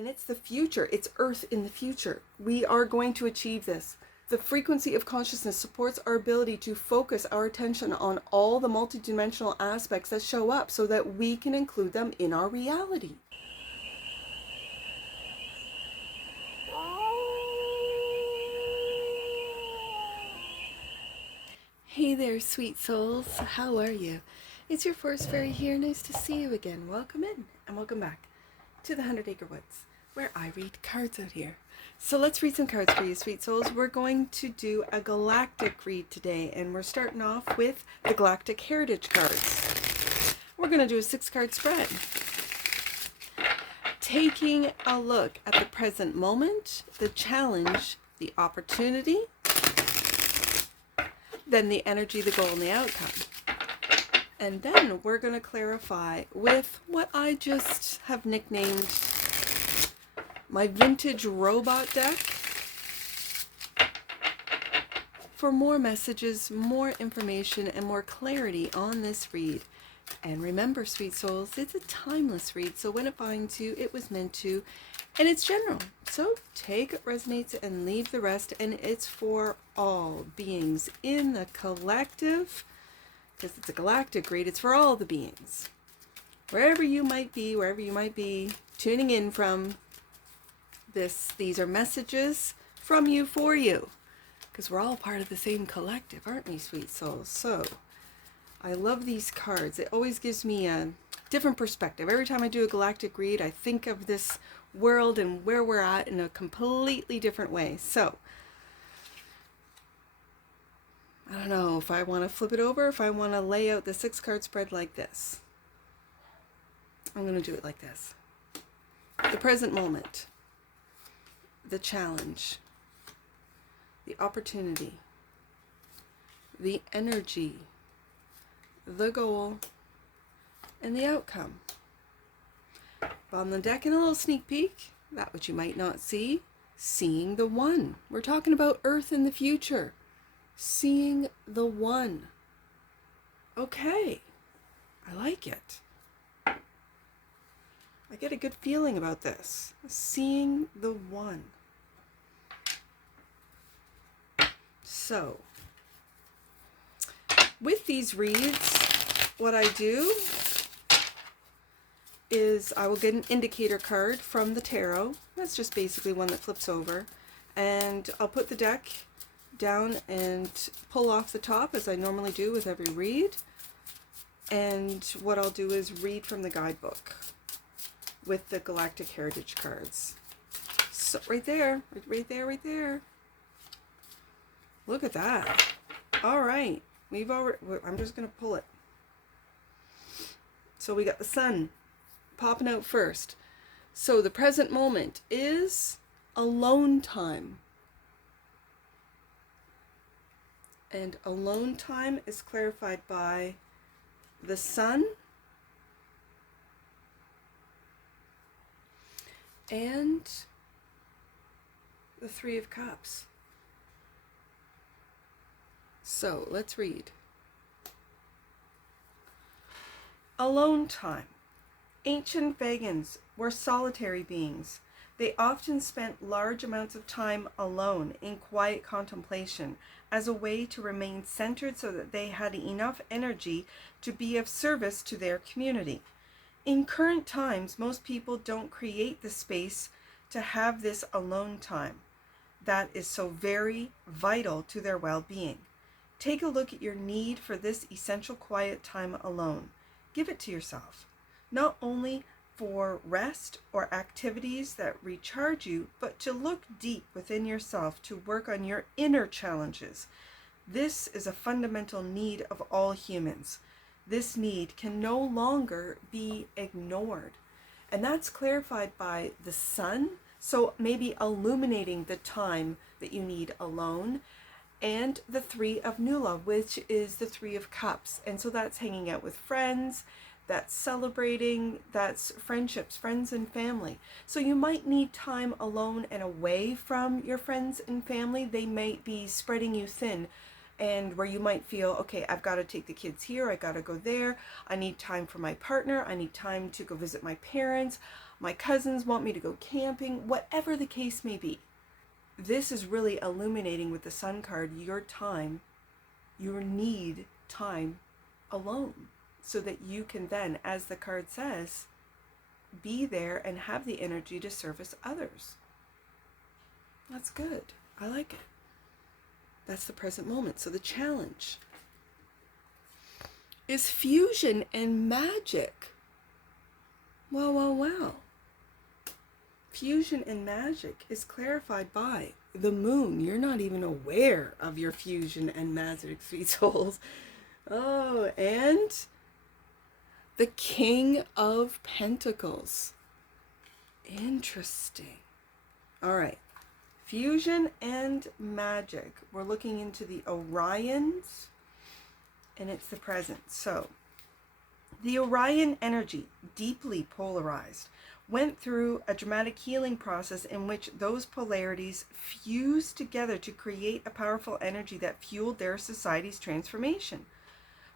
And it's the future. It's Earth in the future. We are going to achieve this. The frequency of consciousness supports our ability to focus our attention on all the multidimensional aspects that show up so that we can include them in our reality. Hey there, sweet souls. How are you? It's your Forest Fairy here. Nice to see you again. Welcome in and welcome back to the 100 Acre Woods, where I read cards out here. So let's read some cards for you, sweet souls. We're going to do a galactic read today, and we're starting off with the Galactic Heritage cards. We're going to do a 6-card spread. Taking a look at the present moment, the challenge, the opportunity, then the energy, the goal, and the outcome. And then we're going to clarify with what I just have nicknamed my vintage robot deck for more messages, more information, and more clarity on this read. And remember, sweet souls, it's a timeless read, so when it finds you, it was meant to, and it's general. So take what resonates and leave the rest, and it's for all beings in the collective, because it's a galactic read. It's for all the beings. Wherever you might be tuning in from, these are messages from you for you, because we're all part of the same collective, aren't we, sweet souls? So I love these cards. It always gives me a different perspective. Every time I do a galactic read, I think of this world and where we're at in a completely different way. So I don't know if I want to flip it over, if I want to lay out the 6-card spread like this. I'm going to do it like this. The present moment, the challenge, the opportunity, the energy, the goal, and the outcome. On the deck, in a little sneak peek, that which you might not see, seeing the one. We're talking about Earth in the future. Seeing the one. Okay, I like it. I get a good feeling about this. Seeing the one. So, with these reads, what I do is I will get an indicator card from the tarot. That's just basically one that flips over. And I'll put the deck down and pull off the top, as I normally do with every read. And what I'll do is read from the guidebook with the Galactic Heritage cards. So right there. Look at that. All right. I'm just going to pull it. So we got the sun popping out first. So the present moment is alone time. And alone time is clarified by the sun and the 3 of Cups. So let's read. Alone time. Ancient Vegans were solitary beings. They often spent large amounts of time alone in quiet contemplation as a way to remain centered so that they had enough energy to be of service to their community. In current times, most people don't create the space to have this alone time that is so very vital to their well-being. Take a look at your need for this essential quiet time alone. Give it to yourself, not only for rest or activities that recharge you, but to look deep within yourself to work on your inner challenges. This is a fundamental need of all humans. This need can no longer be ignored. And that's clarified by the sun, so maybe illuminating the time that you need alone, and the 3 of Nula, which is the 3 of Cups. And so that's hanging out with friends, that's celebrating, that's friendships, friends and family. So you might need time alone and away from your friends and family. They might be spreading you thin, and where you might feel, okay, I've got to take the kids here, I got to go there, I need time for my partner, I need time to go visit my parents, my cousins want me to go camping, whatever the case may be. This is really illuminating with the Sun card your time, your need time alone, so that you can then, as the card says, be there and have the energy to service others. That's good. I like it. That's the present moment. So the challenge is fusion and magic. Wow. Fusion and magic is clarified by the moon. You're not even aware of your fusion and magic, sweet souls. Oh, and the King of Pentacles. Interesting. All right. Fusion and magic. We're looking into the Orions, and it's the present. So, the Orion energy, deeply polarized, went through a dramatic healing process in which those polarities fused together to create a powerful energy that fueled their society's transformation.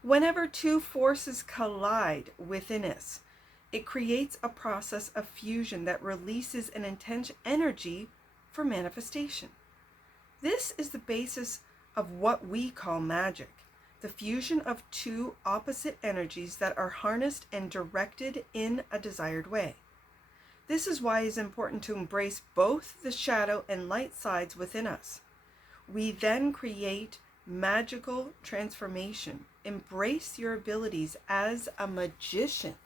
Whenever two forces collide within us, it creates a process of fusion that releases an intense energy for manifestation. This is the basis of what we call magic, the fusion of two opposite energies that are harnessed and directed in a desired way. This is why it's important to embrace both the shadow and light sides within us. We then create magical transformation. Embrace your abilities as a magician.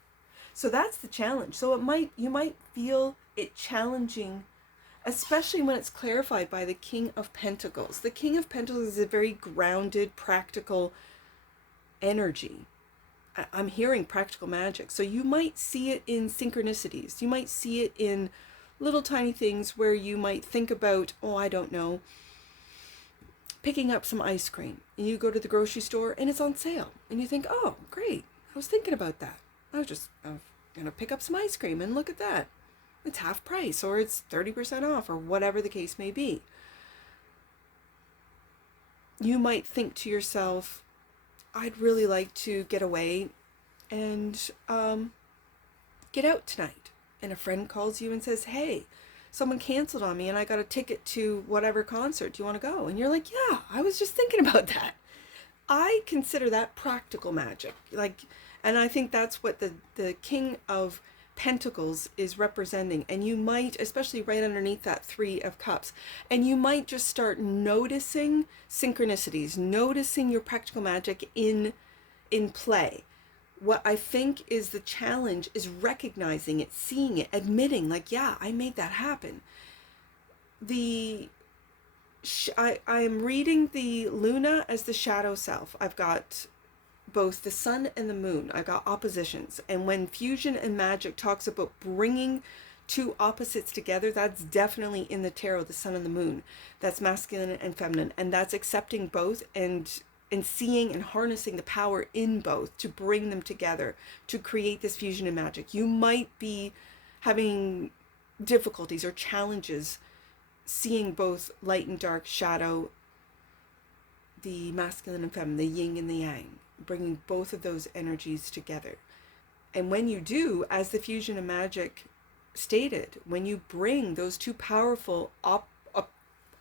So that's the challenge. So you might feel it challenging, especially when it's clarified by the King of Pentacles. The King of Pentacles is a very grounded, practical energy. I'm hearing practical magic. So you might see it in synchronicities. You might see it in little tiny things where you might think about, picking up some ice cream. And you go to the grocery store and it's on sale. And you think, oh, great. I was thinking about that. I was going to pick up some ice cream and look at that. It's half price or it's 30% off or whatever the case may be. You might think to yourself, I'd really like to get away and get out tonight. And a friend calls you and says, hey, someone canceled on me and I got a ticket to whatever concert. Do you want to go? And you're like, yeah, I was just thinking about that. I consider that practical magic. And I think that's what the King of Pentacles is representing. And you might, especially right underneath that Three of Cups, and you might just start noticing synchronicities, noticing your practical magic in play. What I think is the challenge is recognizing it, seeing it, admitting, yeah, I made that happen. I am reading the Luna as the shadow self. I've got both the sun and the moon. I got oppositions. And when fusion and magic talks about bringing two opposites together, that's definitely in the tarot, the sun and the moon. That's masculine and feminine. And that's accepting both and seeing and harnessing the power in both to bring them together to create this fusion and magic. You might be having difficulties or challenges seeing both light and dark, shadow, the masculine and feminine, the yin and the yang, bringing both of those energies together. And when you do, as the fusion and magic stated, when you bring those two powerful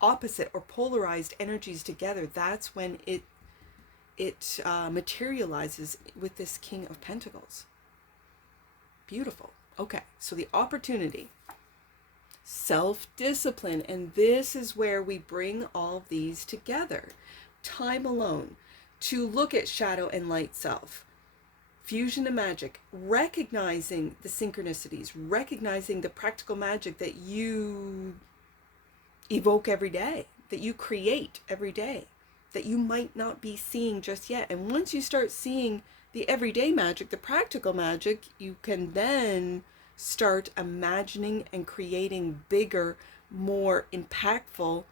opposite or polarized energies together, that's when it materializes with this King of Pentacles. Beautiful. Okay, so the opportunity, self-discipline, and this is where we bring all these together. Time alone, to look at shadow and light self, fusion and magic, recognizing the synchronicities, recognizing the practical magic that you evoke every day, that you create every day, that you might not be seeing just yet. And once you start seeing the everyday magic, the practical magic, you can then start imagining and creating bigger, more impactful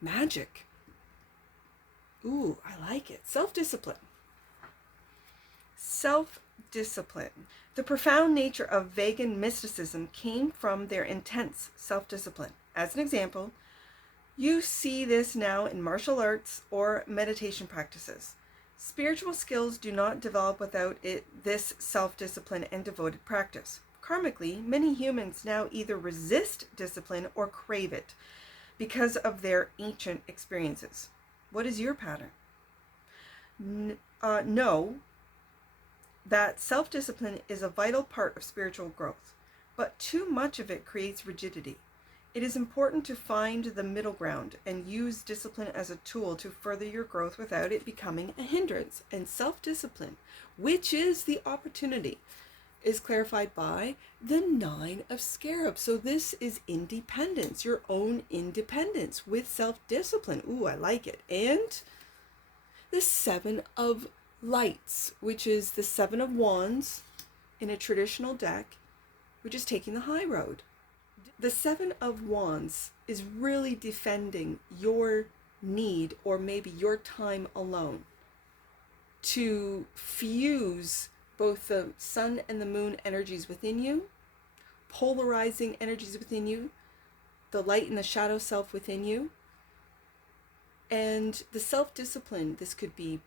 magic. Ooh, I like it. Self-discipline. Self-discipline. The profound nature of vegan mysticism came from their intense self-discipline. As an example, you see this now in martial arts or meditation practices. Spiritual skills do not develop without this self-discipline and devoted practice. Karmically, many humans now either resist discipline or crave it because of their ancient experiences. What is your pattern? Know that self-discipline is a vital part of spiritual growth, but too much of it creates rigidity. It is important to find the middle ground and use discipline as a tool to further your growth without it becoming a hindrance. And self-discipline, which is the opportunity, is clarified by the 9 of Scarabs. So this is independence, your own independence with self-discipline. Ooh, I like it. And the 7 of Lights, which is the 7 of Wands in a traditional deck, which is taking the high road. The 7 of Wands is really defending your need, or maybe your time alone, to fuse both the sun and the moon energies within you, polarizing energies within you, the light and the shadow self within you, and the self-discipline. This could be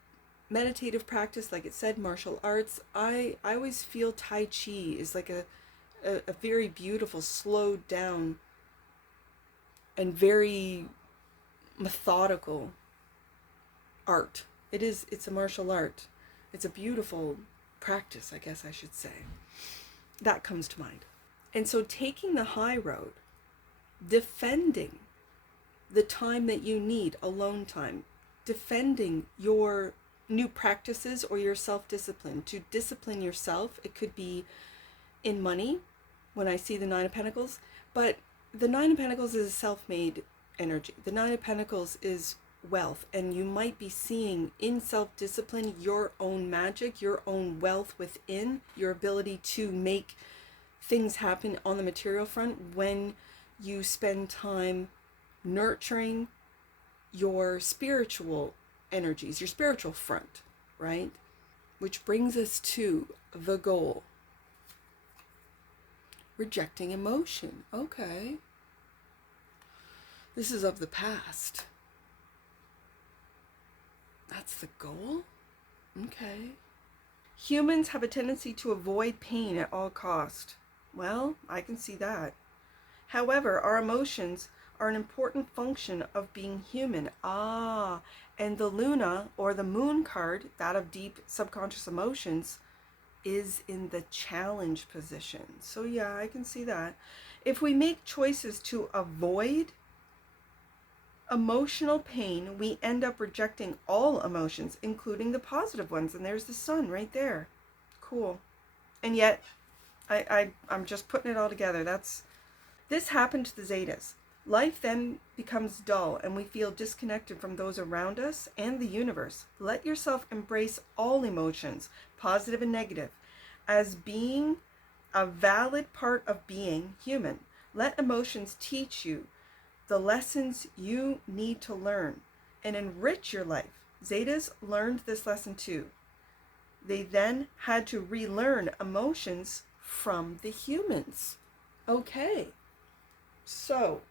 meditative practice, like it said, martial arts. I always feel Tai Chi is like a very beautiful, slowed down and very methodical art. It's a martial art. It's a beautiful practice, I guess I should say. That comes to mind. And so taking the high road, defending the time that you need, alone time, defending your new practices or your self-discipline, to discipline yourself. It could be in money, when I see the 9 of Pentacles, but the 9 of Pentacles is a self-made energy. The 9 of Pentacles is wealth, and you might be seeing in self-discipline your own magic, your own wealth within, your ability to make things happen on the material front when you spend time nurturing your spiritual energies, your spiritual front, right? Which brings us to the goal. Rejecting emotion. Okay. This is of the past. That's the goal? Okay. Humans have a tendency to avoid pain at all cost. Well, I can see that. However, our emotions are an important function of being human. And the Luna, or the Moon card, that of deep subconscious emotions, is in the challenge position. So yeah, I can see that. If we make choices to avoid emotional pain, we end up rejecting all emotions, including the positive ones. And there's the sun right there. Cool. And yet, I'm just putting it all together. This happened to the Zetas. Life then becomes dull and we feel disconnected from those around us and the universe. Let yourself embrace all emotions, positive and negative, as being a valid part of being human. Let emotions teach you the lessons you need to learn and enrich your life. Zetas learned this lesson too. They then had to relearn emotions from the humans. Okay, so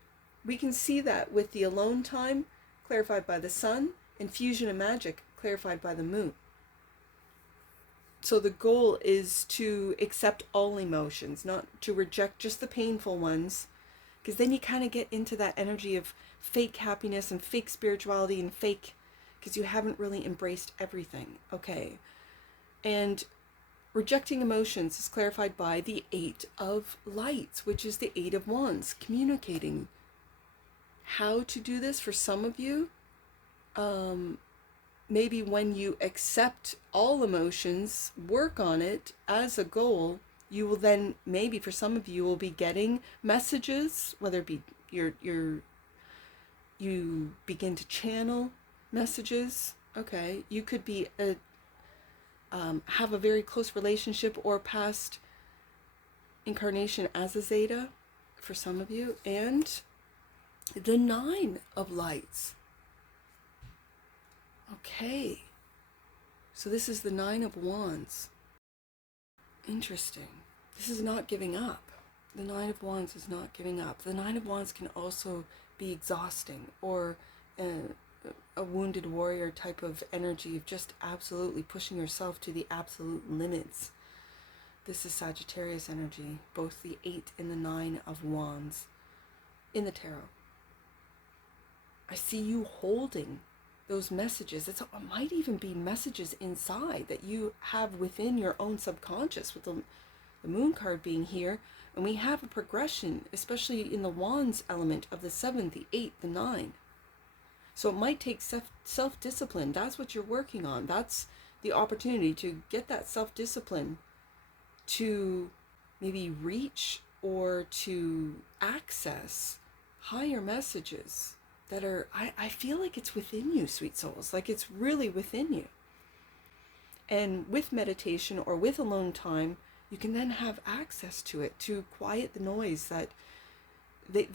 we can see that with the alone time clarified by the sun, and fusion and magic clarified by the moon. So the goal is to accept all emotions, not to reject just the painful ones, because then you kind of get into that energy of fake happiness and fake spirituality and fake, because you haven't really embraced everything. Okay. And rejecting emotions is clarified by the 8 of Lights, which is the 8 of Wands, communicating. How to do this for some of you, maybe when you accept all emotions, work on it as a goal, you will then, maybe for some of you, will be getting messages, whether it be you begin to channel messages. Okay, you could be have a very close relationship or past incarnation as a Zeta for some of you, and the 9 of Lights. Okay, so this is the 9 of Wands. Interesting. This is not giving up. The 9 of Wands is not giving up. The 9 of Wands can also be exhausting, or a wounded warrior type of energy of just absolutely pushing yourself to the absolute limits. This is Sagittarius energy, both the 8 and the 9 of Wands in the tarot. I see you holding those messages. It might even be messages inside that you have within your own subconscious, with the moon card being here. And we have a progression, especially in the Wands element, of the 7, the 8, the 9. So it might take self-discipline. That's what you're working on. That's the opportunity to get that self-discipline to maybe reach or to access higher messages that are, I feel like it's within you, sweet souls. Like it's really within you. And with meditation or with alone time, you can then have access to it, to quiet the noise that the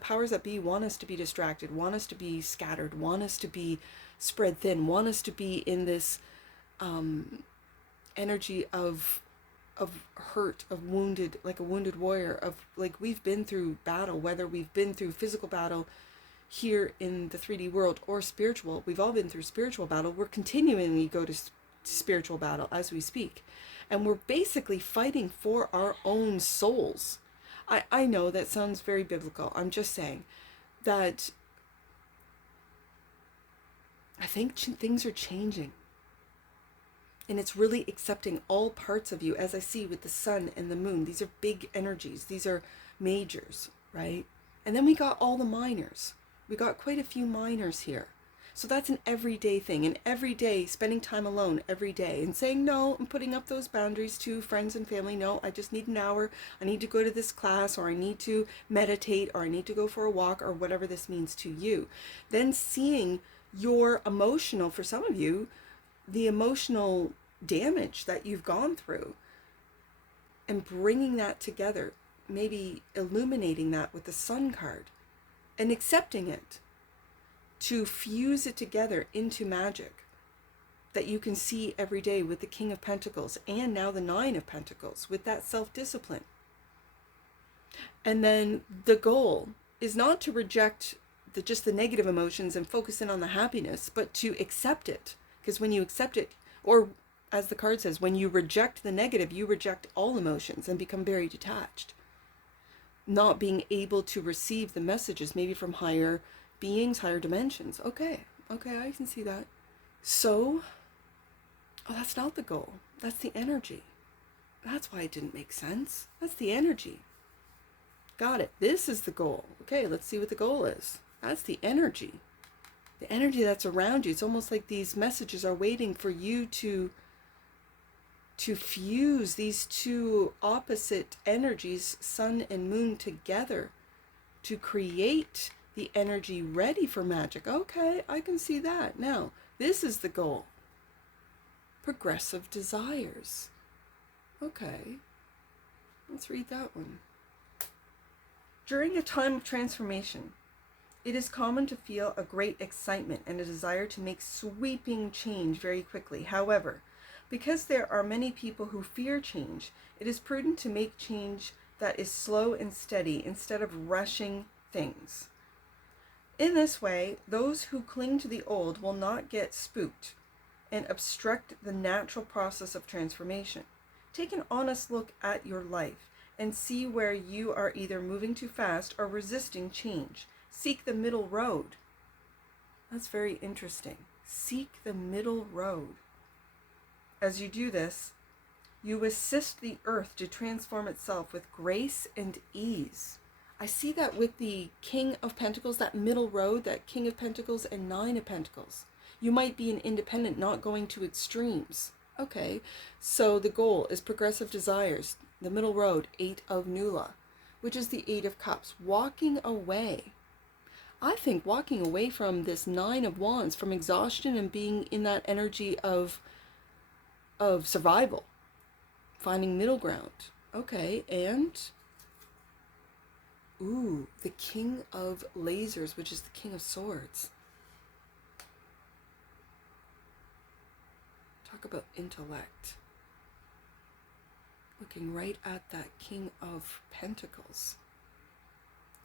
powers that be want us to be distracted, want us to be scattered, want us to be spread thin, want us to be in this energy of hurt, of wounded, like a wounded warrior, of like we've been through battle, whether we've been through physical battle here in the 3D world or spiritual. We've all been through spiritual battle. We're continuing to go to spiritual battle as we speak. And we're basically fighting for our own souls. I know that sounds very biblical. I'm just saying that I think things are changing. And it's really accepting all parts of you, as I see with the sun and the moon. These are big energies. These are majors, right? And then we got all the minors. We got quite a few minors here. So that's an everyday thing. And every day, spending time alone every day and saying, no, I'm putting up those boundaries to friends and family. No, I just need an hour. I need to go to this class, or I need to meditate, or I need to go for a walk, or whatever this means to you. Then seeing your emotional, for some of you, the emotional damage that you've gone through, and bringing that together, maybe illuminating that with the sun card and accepting it, to fuse it together into magic that you can see every day with the King of Pentacles and now the 9 of Pentacles, with that self-discipline. And then the goal is not to reject just the negative emotions and focus in on the happiness, but to accept it. Because when you accept it, or as the card says, when you reject the negative, you reject all emotions and become very detached. Not being able to receive the messages, maybe from higher beings, higher dimensions. Okay, I can see that. So, that's not the goal. That's the energy. That's why it didn't make sense. That's the energy. Got it. This is the goal. Okay, let's see what the goal is. That's the energy. The energy that's around you. It's almost like these messages are waiting for you to fuse these two opposite energies, sun and moon, together to create the energy ready for magic. Okay, I can see that. Now, this is the goal. Progressive desires. Okay, let's read that one. During a time of transformation, it is common to feel a great excitement and a desire to make sweeping change very quickly. However, because there are many people who fear change, it is prudent to make change that is slow and steady instead of rushing things. In this way, those who cling to the old will not get spooked and obstruct the natural process of transformation. Take an honest look at your life and see where you are either moving too fast or resisting change. Seek the middle road. That's very interesting. Seek the middle road. As you do this, you assist the earth to transform itself with grace and ease. I see that with the King of Pentacles, that middle road, that King of Pentacles and 9 of Pentacles. You might be an independent, not going to extremes. Okay, so the goal is progressive desires. The middle road, 8 of Nula, which is the 8 of Cups. Walking away. I think walking away from this 9 of Wands, from exhaustion and being in that energy of survival. Finding middle ground. Okay, and ooh, the King of Lasers, which is the King of Swords. Talk about intellect. Looking right at that King of Pentacles,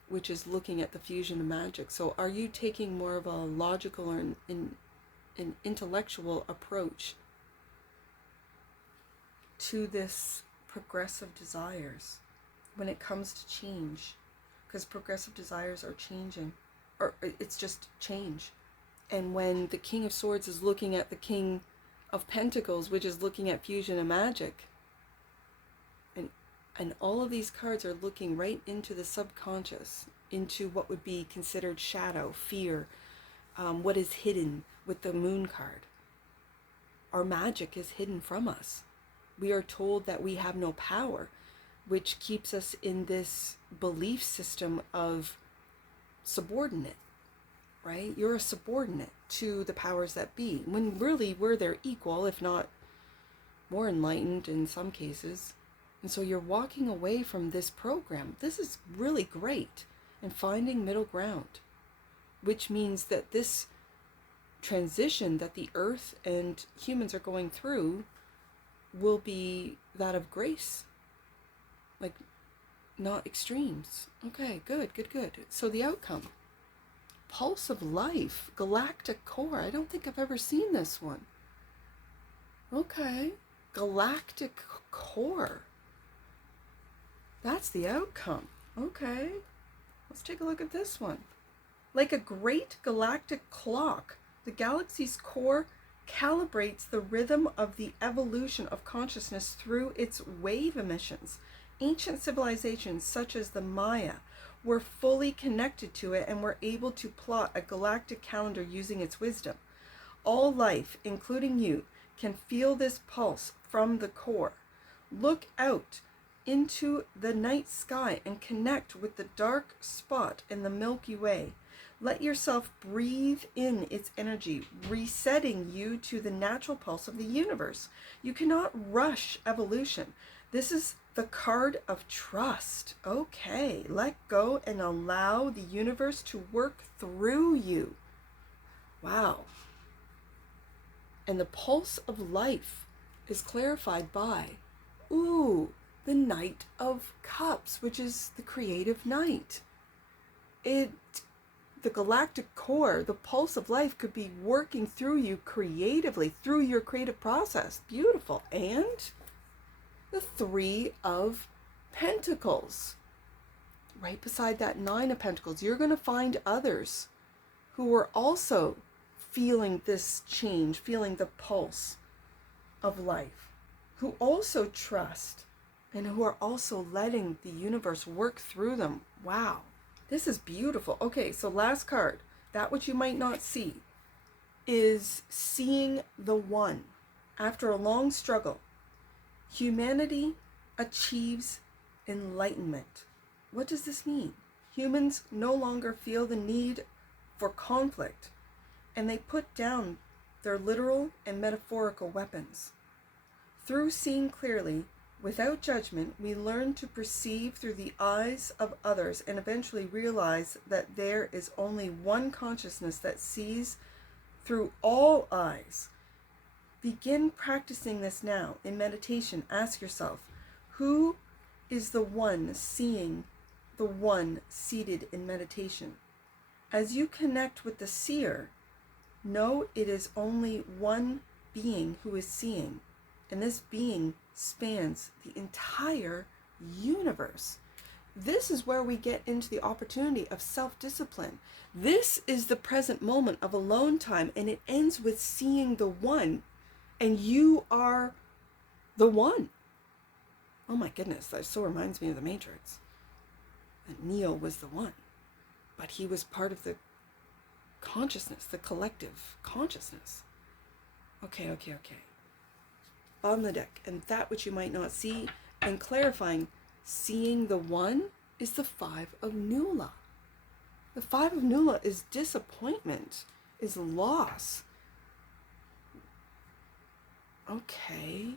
which is looking at the fusion of magic. So are you taking more of a logical or an intellectual approach to this progressive desires when it comes to change, because progressive desires are changing, or it's just change. And when the King of Swords is looking at the King of Pentacles, which is looking at fusion and magic, and all of these cards are looking right into the subconscious, into what would be considered shadow, fear, what is hidden with the Moon card. Our magic is hidden from us. We are told that we have no power, which keeps us in this belief system of subordinate, right? You're a subordinate to the powers that be, when really we're their equal, if not more enlightened in some cases. And so you're walking away from this program. This is really great. And finding middle ground, which means that this transition that the earth and humans are going through will be that of grace, like not extremes. Okay, good. So the outcome, pulse of life, galactic core. I don't think I've ever seen this one. Okay, galactic core. That's the outcome. Okay, let's take a look at this one. Like a great galactic clock, the galaxy's core calibrates the rhythm of the evolution of consciousness through its wave emissions. Ancient civilizations such as the Maya were fully connected to it and were able to plot a galactic calendar using its wisdom. All life, including you, can feel this pulse from the core. Look out into the night sky and connect with the dark spot in the Milky Way. Let yourself breathe in its energy, resetting you to the natural pulse of the universe. You cannot rush evolution. This is the card of trust. Okay, let go and allow the universe to work through you. Wow. And the pulse of life is clarified by, the Knight of Cups, which is the creative knight. The galactic core, the pulse of life, could be working through you creatively, through your creative process. Beautiful. And the Three of Pentacles, right beside that Nine of Pentacles. You're going to find others who are also feeling this change, feeling the pulse of life, who also trust, and who are also letting the universe work through them. Wow, this is beautiful. Okay, so last card, that which you might not see, is seeing the one. After a long struggle, humanity achieves enlightenment. What does this mean? Humans no longer feel the need for conflict, and they put down their literal and metaphorical weapons. Through seeing clearly, without judgment, we learn to perceive through the eyes of others and eventually realize that there is only one consciousness that sees through all eyes. Begin practicing this now in meditation. Ask yourself, who is the one seeing the one seated in meditation? As you connect with the seer, know it is only one being who is seeing, and this being spans the entire universe. This is where we get into the opportunity of self-discipline. This is the present moment of alone time, and it ends with seeing the one, and you are the one. Oh my goodness, that so reminds me of the Matrix. And Neo was the one, but he was part of the consciousness, the collective consciousness. Okay. On the deck, and that which you might not see, and clarifying, seeing the one is the Five of Nula. The Five of Nula is disappointment, is loss. Okay,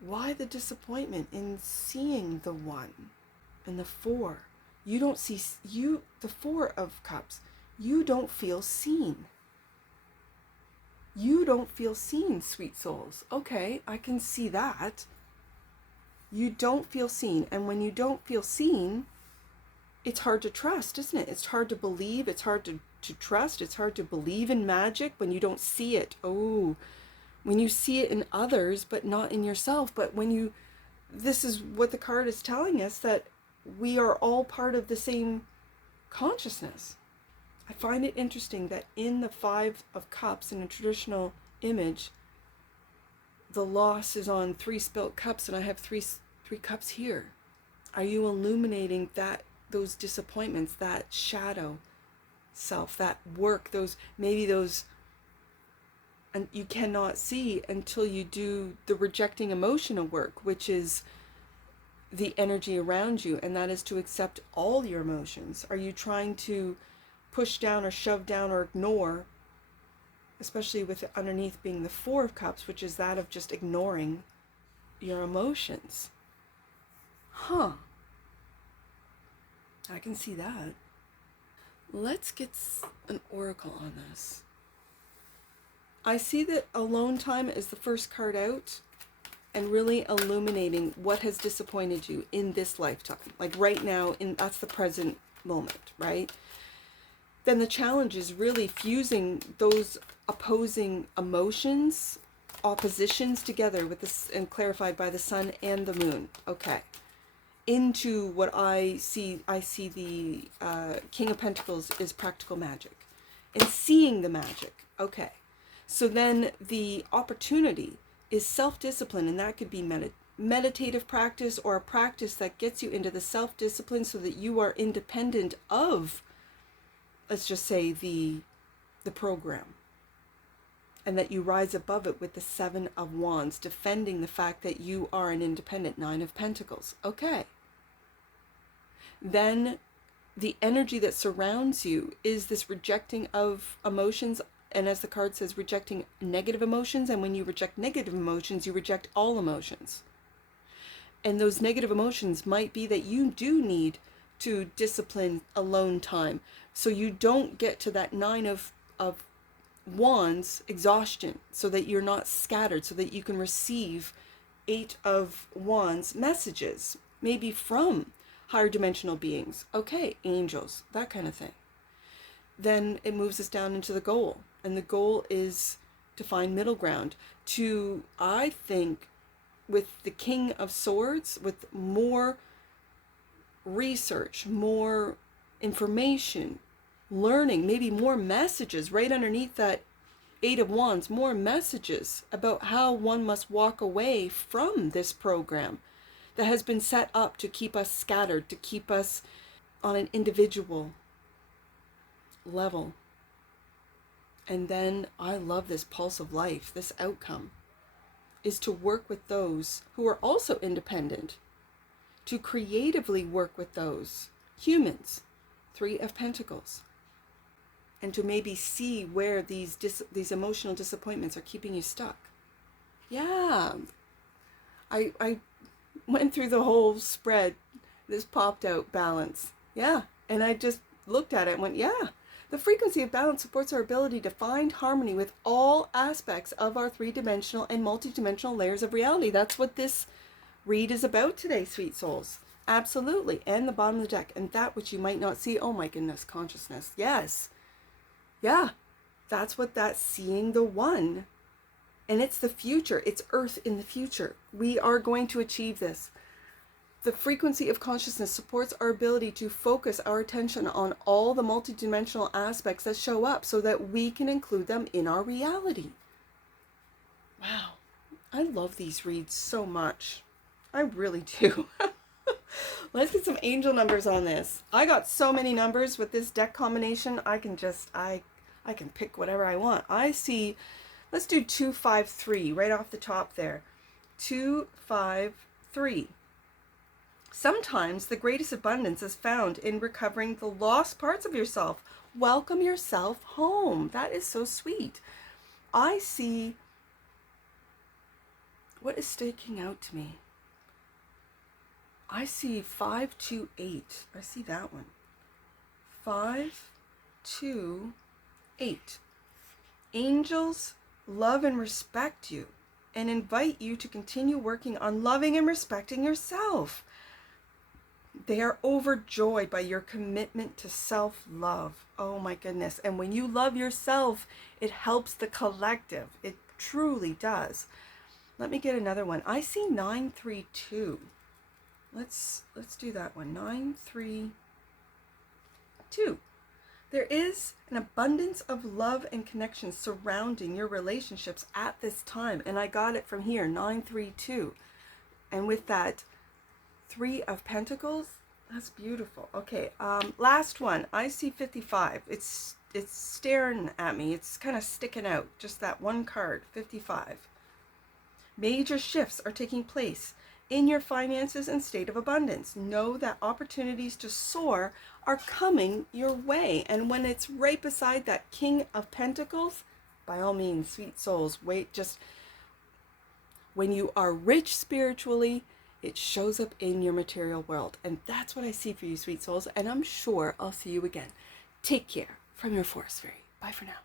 why the disappointment in seeing the one? And the Four, you don't see, the Four of Cups, you don't feel seen. You don't feel seen, sweet souls. Okay, I can see that. You don't feel seen. And when you don't feel seen, it's hard to trust, isn't it? It's hard to believe. It's hard to trust. It's hard to believe in magic when you don't see it. Oh, when you see it in others, but not in yourself. But when you, this is what the card is telling us, that we are all part of the same consciousness. I find it interesting that in the Five of Cups, in a traditional image, the loss is on 3 spilt cups, and I have three cups here. Are you illuminating those disappointments, that shadow self, that work, those and you cannot see until you do the rejecting emotional work, which is the energy around you, and that is to accept all your emotions. Are you trying to push down or shove down or ignore, especially with underneath being the Four of Cups, which is that of just ignoring your emotions? I can see that. Let's get an oracle on this. I see that alone time is the first card out, and really illuminating what has disappointed you in this lifetime. Like right now, that's the present moment, right? Then the challenge is really fusing those opposing emotions, oppositions together with this, and clarified by the sun and the moon. Okay. Into what I see the King of Pentacles is practical magic, and seeing the magic. Okay. So then the opportunity is self-discipline, and that could be meditative practice, or a practice that gets you into the self-discipline so that you are independent of, let's just say, the program, and that you rise above it with the Seven of Wands, defending the fact that you are an independent. Nine of Pentacles. Okay. Then the energy that surrounds you is this rejecting of emotions. And as the card says, rejecting negative emotions. And when you reject negative emotions, you reject all emotions. And those negative emotions might be that you do need to discipline alone time, so you don't get to that Nine of Wands exhaustion, so that you're not scattered, so that you can receive Eight of Wands messages, maybe from higher dimensional beings, okay, angels, that kind of thing. Then it moves us down into the goal. And the goal is to find middle ground, to, I think, with the King of Swords, with more research, more information, learning, maybe more messages right underneath that Eight of Wands, more messages about how one must walk away from this program that has been set up to keep us scattered, to keep us on an individual level. And then I love this pulse of life. This outcome is to work with those who are also independent, to creatively work with those humans, Three of Pentacles, and to maybe see where these emotional disappointments are keeping you stuck. Yeah, I went through the whole spread. This popped out, balance. Yeah, and I just looked at it and went, yeah. The frequency of balance supports our ability to find harmony with all aspects of our three-dimensional and multi-dimensional layers of reality. That's what this read is about today, sweet souls. Absolutely. And the bottom of the deck. And that which you might not see. Oh my goodness, consciousness. Yes. Yeah. That's what that's seeing the one. And it's the future. It's Earth in the future. We are going to achieve this. The frequency of consciousness supports our ability to focus our attention on all the multidimensional aspects that show up so that we can include them in our reality. Wow. I love these reads so much. I really do. Let's get some angel numbers on this. I got so many numbers with this deck combination. I can pick whatever I want. I see, let's do 253 right off the top there. 253. Sometimes the greatest abundance is found in recovering the lost parts of yourself. Welcome yourself home. That is so sweet. I see, what is sticking out to me? I see 528. I see that one. 528. Angels love and respect you and invite you to continue working on loving and respecting yourself. They are overjoyed by your commitment to self-love. Oh my goodness. And when you love yourself, it helps the collective. It truly does. Let me get another one. I see 932. Let's do that one. 932. There is an abundance of love and connection surrounding your relationships at this time. And I got it from here, 932. And with that 3 of Pentacles, that's beautiful. Okay, last one. I see 55. It's staring at me. It's kind of sticking out. Just that one card, 55. Major shifts are taking place in your finances and state of abundance. Know that opportunities to soar are coming your way. And when it's right beside that King of Pentacles, by all means, sweet souls, wait, just when you are rich spiritually, it shows up in your material world. And that's what I see for you, sweet souls. And I'm sure I'll see you again. Take care from your Forest Fairy. Bye for now.